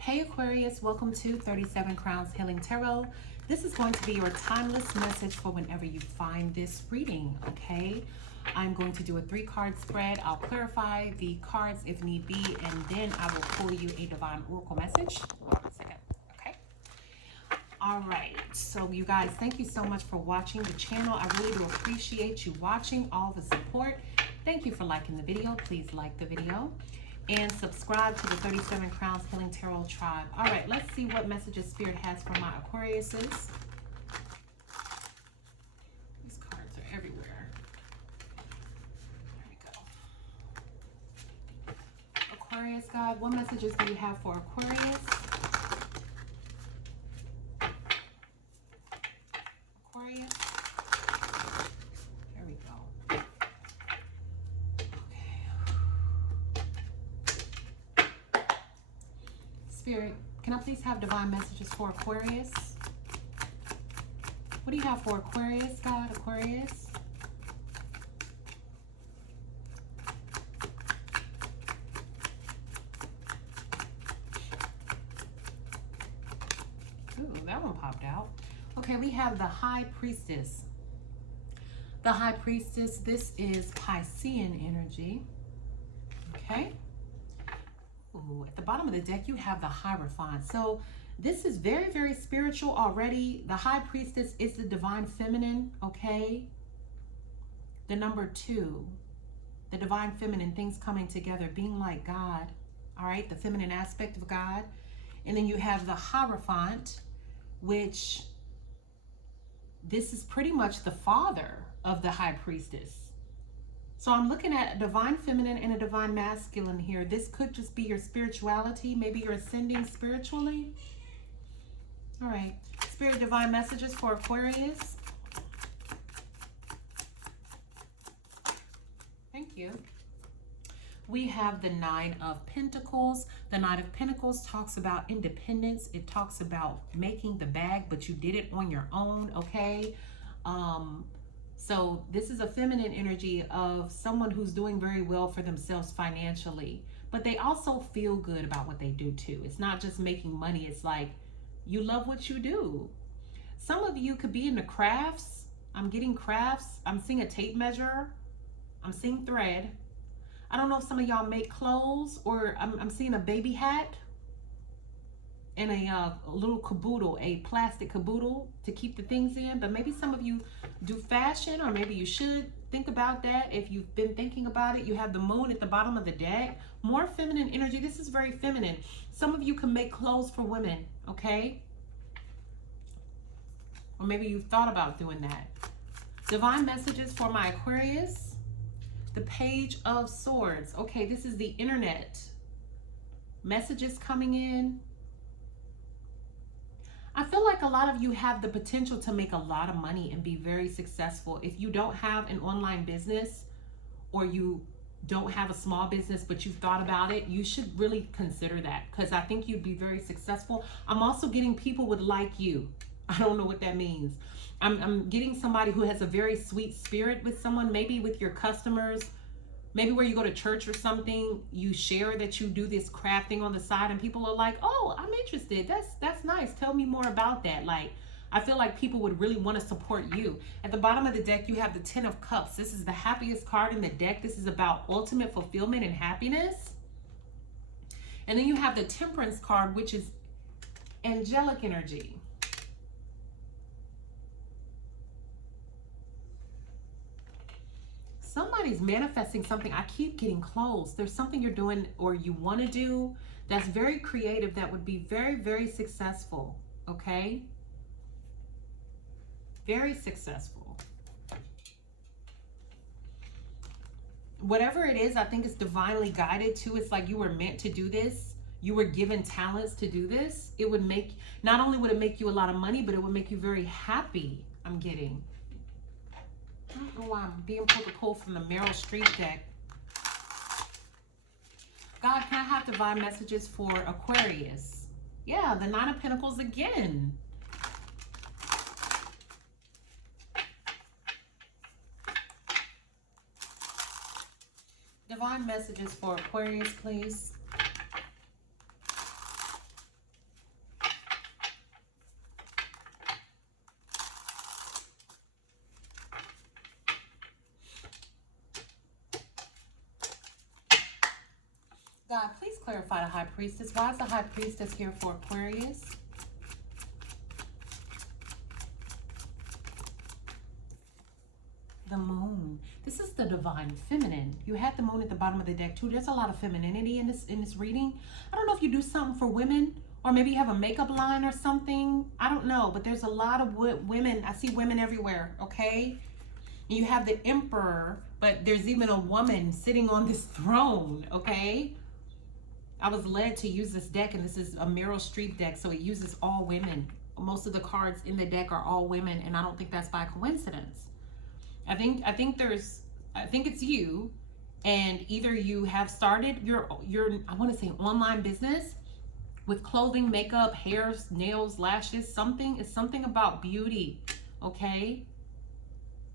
Hey Aquarius, welcome to 37 Crowns Healing Tarot. This is going to be your timeless message for whenever you find this reading, okay? I'm going to do a 3-card spread. I'll clarify the cards if need be, and then I will pull you a divine oracle message. Hold on a second, okay? All right, so you guys, thank you so much for watching the channel. I really do appreciate you watching, all the support. Thank you for liking the video. Please like the video. And subscribe to the 37 Crowns Healing Tarot tribe. All right, let's see what messages Spirit has for my Aquariuses. These cards are everywhere. There we go. Aquarius, God, what messages do you have for Aquarius? Aquarius. There we go. Spirit, can I please have divine messages for Aquarius? What do you have for Aquarius, God? Aquarius? Ooh, that one popped out. Okay, we have the High Priestess. The High Priestess, this is Piscean energy. Okay. Ooh, at the bottom of the deck, you have the Hierophant. So this is very, very spiritual already. The High Priestess is the divine feminine, okay? The number 2, the divine feminine, things coming together, being like God, all right? The feminine aspect of God. And then you have the Hierophant, which this is pretty much the father of the High Priestess. So I'm looking at a divine feminine and a divine masculine here. This could just be your spirituality. Maybe you're ascending spiritually. All right. Spirit divine messages for Aquarius. Thank you. We have the 9 of Pentacles. The 9 of Pentacles talks about independence. It talks about making the bag, but you did it on your own, okay? So this is a feminine energy of someone who's doing very well for themselves financially, but they also feel good about what they do too. It's not just making money. It's like you love what you do. Some of you could be in the crafts. I'm getting crafts. I'm seeing a tape measure. I'm seeing thread. I don't know if some of y'all make clothes, or I'm seeing a baby hat and a little caboodle, a plastic caboodle to keep the things in. But maybe some of you do fashion, or maybe you should think about that. If you've been thinking about it, you have the moon at the bottom of the deck. More feminine energy. This is very feminine. Some of you can make clothes for women, okay? Or maybe you've thought about doing that. Divine messages for my Aquarius. The Page of Swords. Okay, this is the internet. Messages coming in. I feel like a lot of you have the potential to make a lot of money and be very successful. If you don't have an online business, or you don't have a small business, but you've thought about it, you should really consider that, because I think you'd be very successful. I'm also getting people would like you. I don't know what that means. I'm getting somebody who has a very sweet spirit with someone, maybe with your customers. Maybe where you go to church or something, you share that you do this crafting on the side, and people are like, oh, I'm interested. That's nice. Tell me more about that. Like, I feel like people would really want to support you. At the bottom of the deck, you have the 10 of Cups. This is the happiest card in the deck. This is about ultimate fulfillment and happiness. And then you have the Temperance card, which is angelic energy. Somebody's manifesting something. I keep getting close. There's something you're doing or you want to do that's very creative, that would be very, very successful, okay? Very successful. Whatever it is, I think it's divinely guided too. It's like you were meant to do this. You were given talents to do this. It would make, not only would it make you a lot of money, but it would make you very happy, I'm getting. I don't know why I'm being pulled from the Meryl Streep deck. God, can I have divine messages for Aquarius? Yeah, the 9 of Pentacles again. Divine messages for Aquarius, please. clarify the High Priestess. Why is the High Priestess here for Aquarius? The moon. This is the divine feminine. You had the moon at the bottom of the deck too. There's a lot of femininity in this reading. I don't know if you do something for women, or maybe you have a makeup line or something. I don't know, but there's a lot of women. I see women everywhere, okay? And you have the Emperor, but there's even a woman sitting on this throne, okay? I was led to use this deck, and this is a Meryl Streep deck, so it uses all women. Most of the cards in the deck are all women, and I don't think that's by coincidence. I think it's you, and either you have started your I want to say online business with clothing, makeup, hair, nails, lashes, something. It's something about beauty, okay?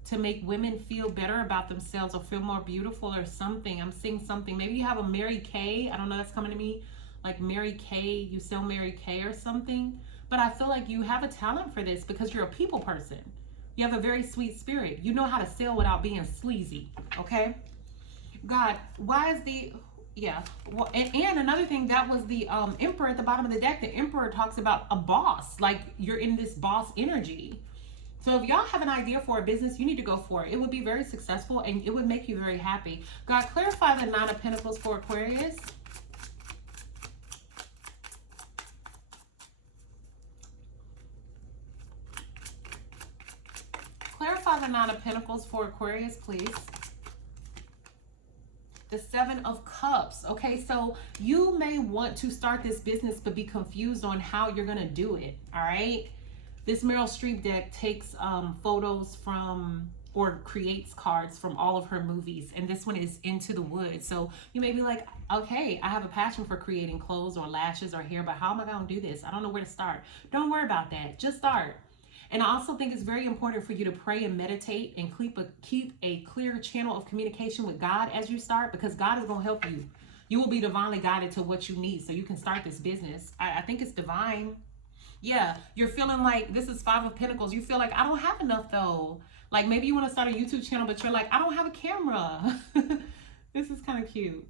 To make women feel better about themselves or feel more beautiful or something. I'm seeing something. Maybe you have a Mary Kay. I don't know, that's coming to me. Like Mary Kay, you sell Mary Kay or something. But I feel like you have a talent for this because you're a people person. You have a very sweet spirit. You know how to sell without being sleazy, okay? God, why is the... Yeah, well, and another thing, that was the Emperor at the bottom of the deck. The Emperor talks about a boss, like you're in this boss energy. So if y'all have an idea for a business, you need to go for it. It would be very successful and it would make you very happy. God, clarify the Nine of Pentacles for Aquarius. Clarify the Nine of Pentacles for Aquarius, please. The Seven of Cups. Okay, so you may want to start this business but be confused on how you're going to do it, all right? This Meryl Streep deck takes photos from or creates cards from all of her movies, and this one is Into the Woods. So you may be like, okay, I have a passion for creating clothes or lashes or hair, but how am I going to do this? I don't know where to start. Don't worry about that. Just start. And I also think it's very important for you to pray and meditate and keep a clear channel of communication with God as you start, because God is going to help you. You will be divinely guided to what you need so you can start this business. I think it's divine. Yeah, you're feeling like, this is Five of Pentacles. You feel like, I don't have enough though. Like maybe you want to start a YouTube channel, but you're like, I don't have a camera. This is kind of cute.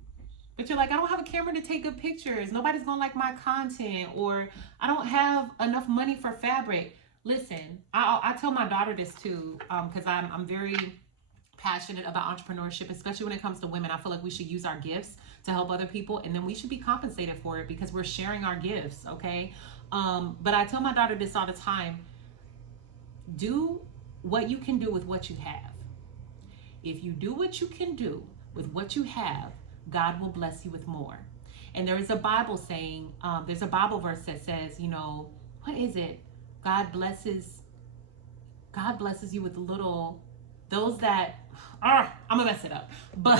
But you're like, I don't have a camera to take good pictures. Nobody's going to like my content, or I don't have enough money for fabric. Listen, I tell my daughter this too, because I'm very passionate about entrepreneurship, especially when it comes to women. I feel like we should use our gifts to help other people, and then we should be compensated for it because we're sharing our gifts, okay? But I tell my daughter this all the time. Do what you can do with what you have. If you do what you can do with what you have, God will bless you with more. And there is a Bible saying, there's a Bible verse that says, you know, what is it? God blesses you with little, those that, I'm gonna mess it up. But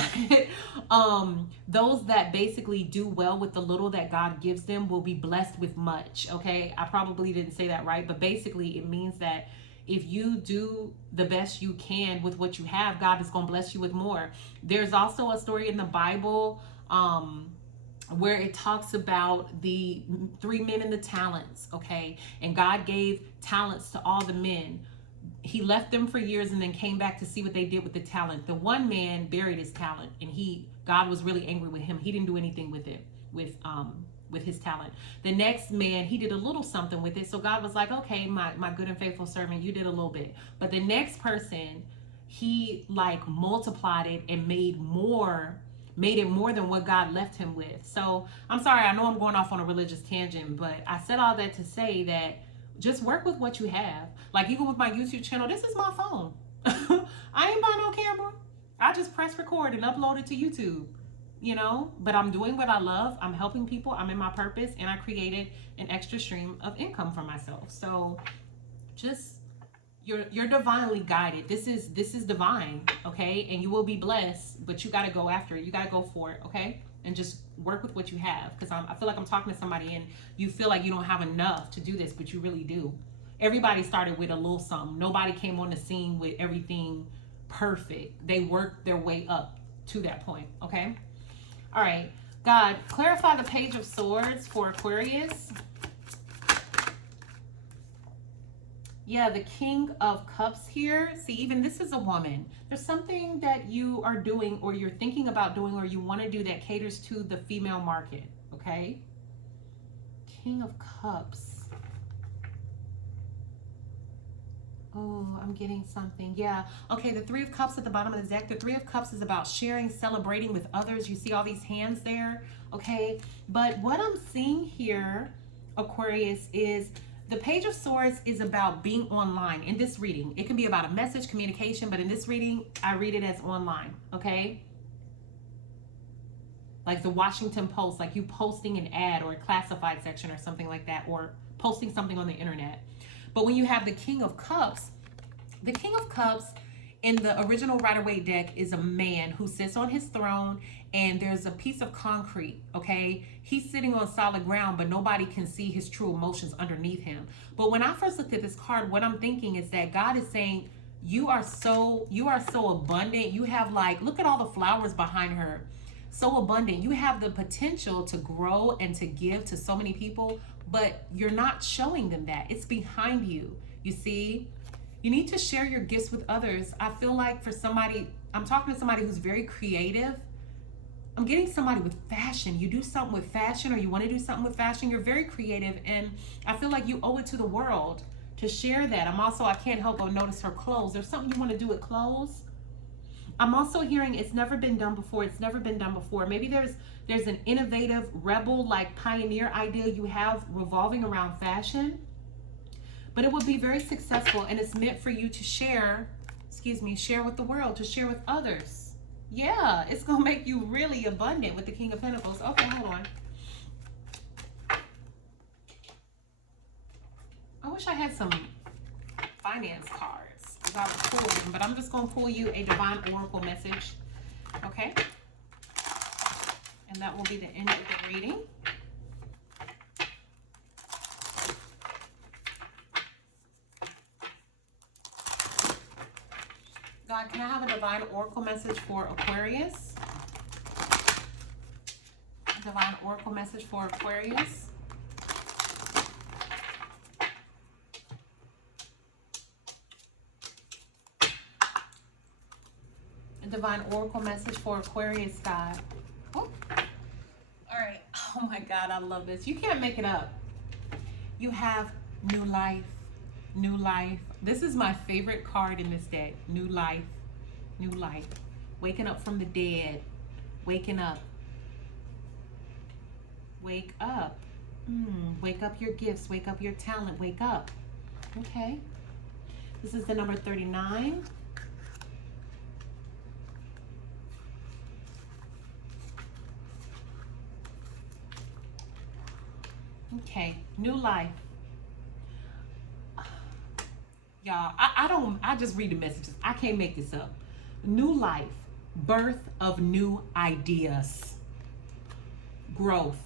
those that basically do well with the little that God gives them will be blessed with much, okay? I probably didn't say that right, but basically it means that if you do the best you can with what you have, God is gonna bless you with more. There's also a story in the Bible, where it talks about the 3 men and the talents, okay? And God gave talents to all the men. He left them for years and then came back to see what they did with the talent. The one man buried his talent, and God was really angry with him. He didn't do anything with it, with his talent. The next man, he did a little something with it. So God was like, okay, my good and faithful servant, you did a little bit. But the next person, he like multiplied it and made it more than what God left him with. So I'm sorry, I know I'm going off on a religious tangent, but I said all that to say that just work with what you have. Like even with my YouTube channel, this is my phone. I ain't buying no camera. I just press record and upload it to YouTube, you know, but I'm doing what I love. I'm helping people. I'm in my purpose, and I created an extra stream of income for myself. So just, you're divinely guided. This is divine, okay? And you will be blessed, but you got to go after it. You got to go for it, okay? And just work with what you have, because I feel like I'm talking to somebody and you feel like you don't have enough to do this, but you really do. Everybody started with a little something. Nobody came on the scene with everything perfect. They worked their way up to that point, okay? All right, God, clarify the Page of Swords for Aquarius. Yeah, the King of Cups here. See, even this is a woman. There's something that you are doing or you're thinking about doing or you want to do that caters to the female market, okay? King of Cups. Oh, I'm getting something. Yeah. Okay, the Three of Cups at the bottom of the deck. The Three of Cups is about sharing, celebrating with others. You see all these hands there, okay? But what I'm seeing here, Aquarius, is the Page of Swords is about being online in this reading. It can be about a message, communication, but in this reading, I read it as online, okay? Like the Washington Post, like you posting an ad or a classified section or something like that, or posting something on the internet. But when you have the King of Cups in the original Rider-Waite deck is a man who sits on his throne, and there's a piece of concrete, okay? He's sitting on solid ground, but nobody can see his true emotions underneath him. But when I first looked at this card, what I'm thinking is that God is saying, you are so abundant. You have, like, look at all the flowers behind her. So abundant. You have the potential to grow and to give to so many people, but you're not showing them that. It's behind you. You see, you need to share your gifts with others. I feel like for somebody, I'm talking to somebody who's very creative. I'm getting somebody with fashion. You do something with fashion, or you want to do something with fashion. You're very creative, and I feel like you owe it to the world to share that. I can't help but notice her clothes. There's something you want to do with clothes. I'm also hearing it's never been done before. It's never been done before. Maybe there's an innovative, rebel, like pioneer idea you have revolving around fashion. But it will be very successful, and it's meant for you to share, share with the world, to share with others. Yeah, it's going to make you really abundant with the King of Pentacles. Okay, hold on. I wish I had some finance cards, because I would pull them, but I'm just going to pull you a Divine Oracle message, okay? And that will be the end of the reading. God, can I have a Divine Oracle message for Aquarius? A Divine Oracle message for Aquarius. A Divine Oracle message for Aquarius, God. Oh. All right. Oh my God, I love this. You can't make it up. You have new life. New life. This is my favorite card in this deck. New life. New life. Waking up from the dead. Waking up. Wake up. Wake up your gifts. Wake up your talent. Wake up. Okay. This is the number 39. Okay. New life. Y'all, I just read the messages. I can't make this up. New life, birth of new ideas, growth,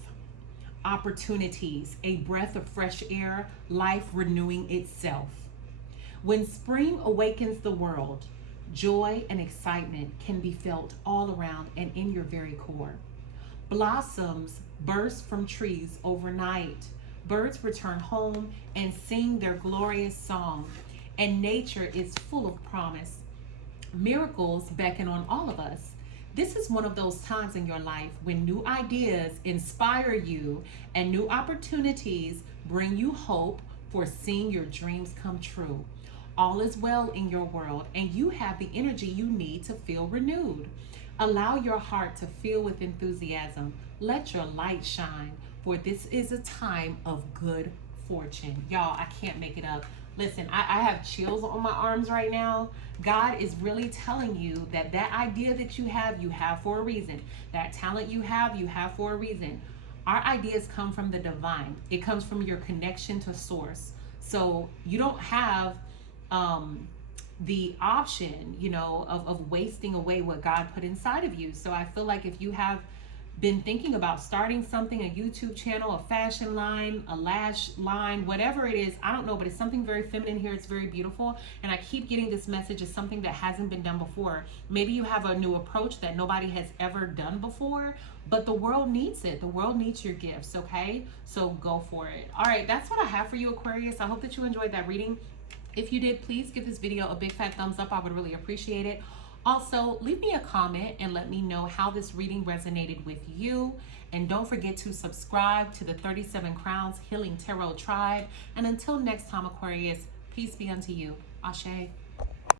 opportunities, a breath of fresh air, life renewing itself. When spring awakens the world, joy and excitement can be felt all around and in your very core. Blossoms burst from trees overnight. Birds return home and sing their glorious song. And nature is full of promise. Miracles beckon on all of us. This is one of those times in your life when new ideas inspire you and new opportunities bring you hope for seeing your dreams come true. All is well in your world, and you have the energy you need to feel renewed. Allow your heart to fill with enthusiasm. Let your light shine, for this is a time of good fortune. Y'all, I can't make it up. Listen, I have chills on my arms right now. God is really telling you that that idea that you have for a reason. That talent you have for a reason. Our ideas come from the divine. It comes from your connection to source. So you don't have the option, of wasting away what God put inside of you. So I feel like if you have been thinking about starting something, a YouTube channel, a fashion line, a lash line, whatever it is, I don't know, but it's something very feminine here. It's very beautiful. And I keep getting this message as something that hasn't been done before. Maybe you have a new approach that nobody has ever done before, but the world needs it. The world needs your gifts, okay? So go for it. All right, that's what I have for you, Aquarius. I hope that you enjoyed that reading. If you did, please give this video a big fat thumbs up. I would really appreciate it. Also, leave me a comment and let me know how this reading resonated with you. And don't forget to subscribe to the 37 Crowns Healing Tarot Tribe. And until next time, Aquarius, peace be unto you. Ashe.